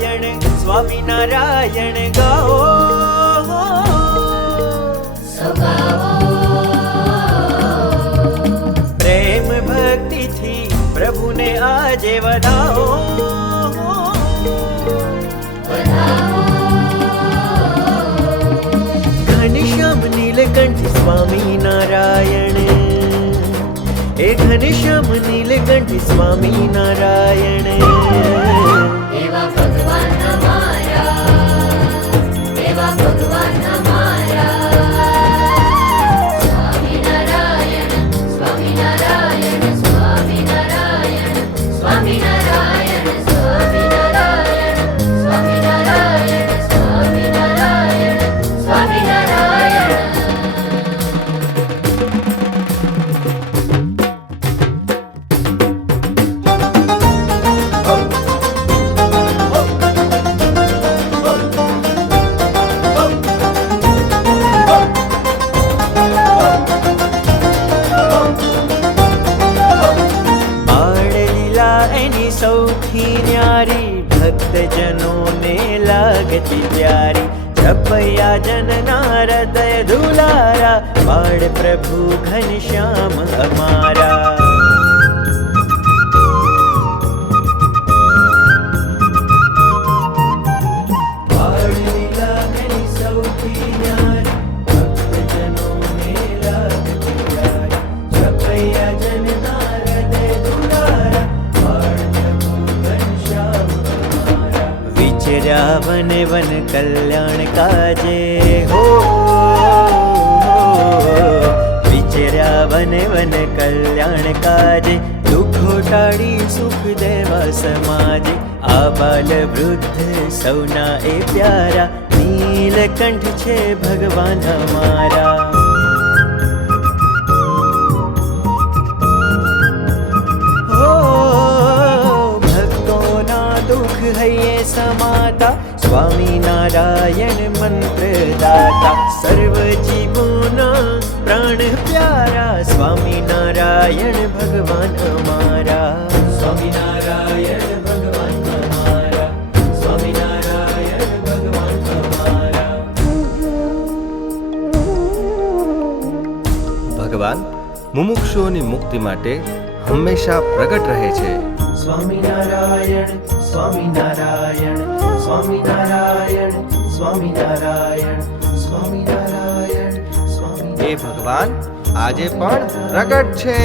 નારાયણ સ્વામી નારાયણ ગાઓ પ્રેમ ભક્તિથી પ્રભુને આજે વધાવો ઘનશ્યામ નીલકંઠ સ્વામી નારાયણ એ ઘનશ્યામ નીલકંઠ સ્વામી નારાયણ એવા ભગવાન અમારા એવા ભગવાન અમારા સ્વામિનારાયણ સ્વામિનારાયણ સ્વામિનારાયણ સ્વામિનારાયણ સ્વામિનારાયણ સ્વામિનારાયણ સ્વામિનારાયણ સ્વામિનારાયણ સૌથી ન્યારી ભક્તજનોને લાગતી પ્યારી છપૈયા જનના હૃદય દુલારા બાળ પ્રભુ ઘનશ્યામ અમારા બાળ લીલા એની સૌથી ન્યારી ભક્તજનોને લાગતી પ્યારી છપૈયા જનના હૃદય દુલારા વિચર્યા વન વન કલ્યાણ કાજે હો વિચર્યા વન વન કલ્યાણ કાજે દુઃખો ટાળી સુખ દેવા સમાજે આ બાલ વૃદ્ધ સૌના એ પ્યારા નીલકંઠ છે ભગવાન અમારા दुख हये समाता स्वामी नारायण मंत्रदाता सर्व जीवोना प्राण प्यारा स्वामी नारायण भगवान हमारा स्वामी नारायण भगवान हमारा स्वामी नारायण भगवान हमारा ભગવાન મુમુક્ષુઓની મુક્તિ માટે હંમેશા પ્રગટ રહે છે. સ્વામિનારાયણ સ્વામિનારાયણ સ્વામિનારાયણ સ્વામિનારાયણ સ્વામિનારાયણ સ્વામી એ ભગવાન આજે પણ પ્રગટ છે.